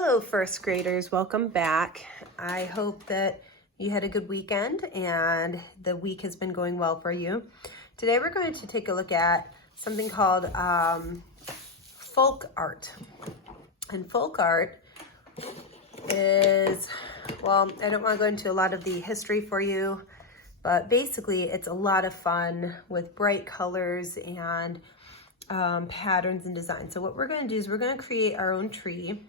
Hello, first graders. Welcome back. I hope that you had a good weekend and the week has been going well for you. Today we're going to take a look at something called folk art. And folk art is, well, I don't want to go into a lot of the history for you, but basically it's a lot of fun with bright colors and patterns and designs. So what we're going to do is we're going to create our own tree.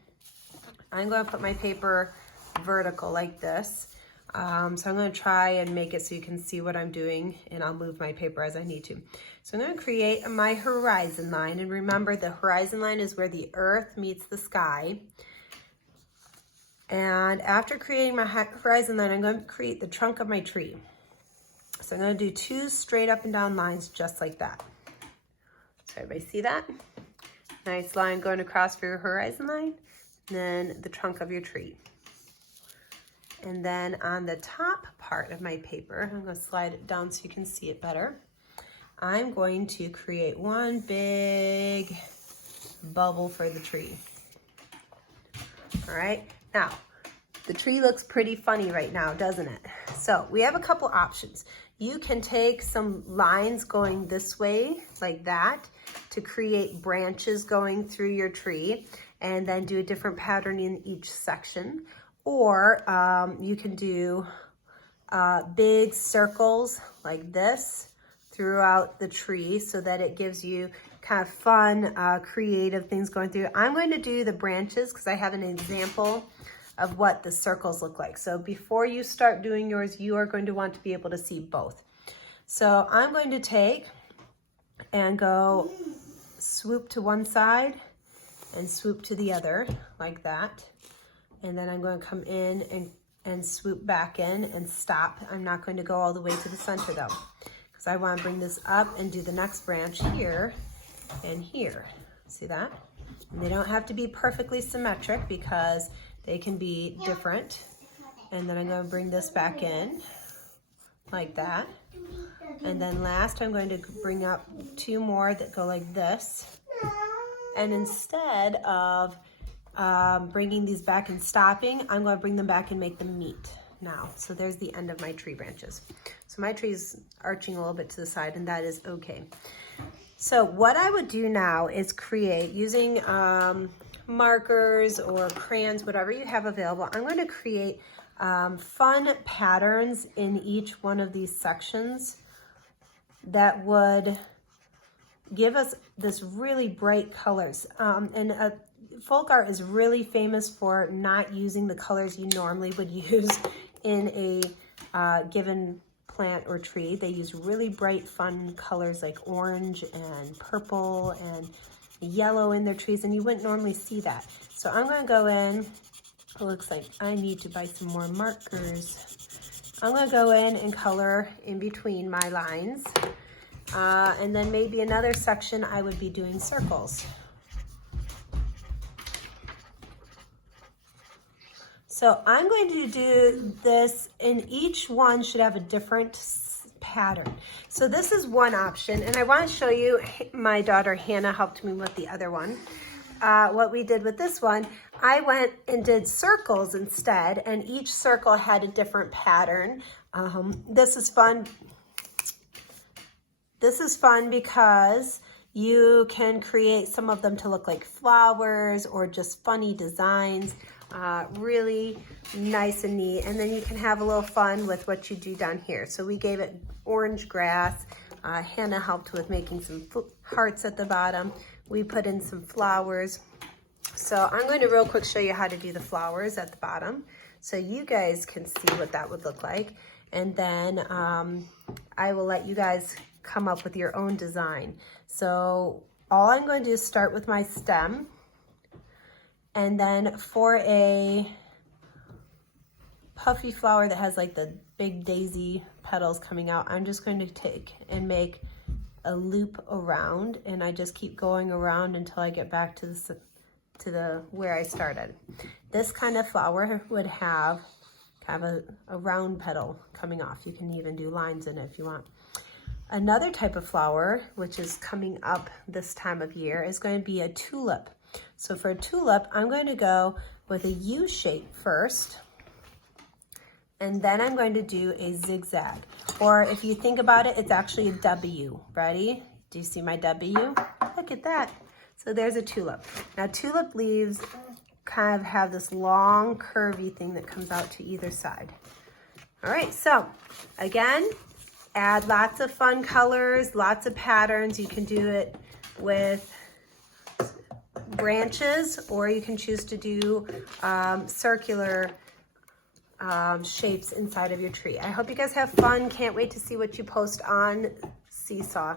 I'm going to put my paper vertical like this. So I'm going to try and make it so you can see what I'm doing, and I'll move my paper as I need to. So I'm going to create my horizon line, and remember the horizon line is where the earth meets the sky. And after creating my horizon line, I'm going to create the trunk of my tree. So I'm going to do two straight up and down lines just like that. So everybody see that? Nice line going across for your horizon line, then the trunk of your tree. And then on the top part of my paper, I'm going to slide it down so you can see it better. I'm going to create one big bubble for the tree. All right, now the tree looks pretty funny right now, doesn't it? So we have a couple options. You can take some lines going this way like that to create branches going through your tree and then do a different pattern in each section. Or you can do big circles like this throughout the tree so that it gives you kind of fun, creative things going through. I'm going to do the branches because I have an example of what the circles look like. So before you start doing yours, you are going to want to be able to see both. So I'm going to take and go swoop to one side and swoop to the other like that. And then I'm going to come in and swoop back in and stop. I'm not going to go all the way to the center though, because I want to bring this up and do the next branch here and here. See that? And they don't have to be perfectly symmetric because they can be different. And then I'm going to bring this back in like that. And then last, I'm going to bring up two more that go like this. And instead of bringing these back and stopping, I'm going to bring them back and make them meet now. So there's the end of my tree branches. So my tree is arching a little bit to the side, and that is okay. So what I would do now is create using markers or crayons, whatever you have available. I'm going to create fun patterns in each one of these sections that would give us this really bright colors. Folk art is really famous for not using the colors you normally would use in a given plant or tree. They use really bright, fun colors like orange and purple and yellow in their trees, and you wouldn't normally see that. So I'm going to go in. It looks like I need to buy some more markers. I'm going to go in and color in between my lines. And then maybe another section I would be doing circles. So I'm going to do this, and each one should have a different pattern. So this is one option, and I want to show you, my daughter Hannah helped me with the other one. What we did with this one, I went and did circles instead, and each circle had a different pattern. This is fun. This is fun because you can create some of them to look like flowers or just funny designs. Really nice and neat. And then you can have a little fun with what you do down here. So we gave it orange grass. Hannah helped with making some hearts at the bottom. We put in some flowers. So I'm going to real quick show you how to do the flowers at the bottom so you guys can see what that would look like. And then I will let you guys come up with your own design. So all I'm going to do is start with my stem. And then for a puffy flower that has like the big daisy petals coming out, I'm just going to take and make a loop around, and I just keep going around until I get back to the where I started. This kind of flower would have kind of a round petal coming off. You can even do lines in it if you want. Another type of flower, which is coming up this time of year, is going to be a tulip. So for a tulip, I'm going to go with a U shape first, and then I'm going to do a zigzag. Or if you think about it, it's actually a W. Ready? Do you see my W? Look at that. So there's a tulip. Now tulip leaves kind of have this long curvy thing that comes out to either side. All right, so again, add lots of fun colors, lots of patterns. You can do it with branches, or you can choose to do circular shapes inside of your tree. I hope you guys have fun. Can't wait to see what you post on Seesaw.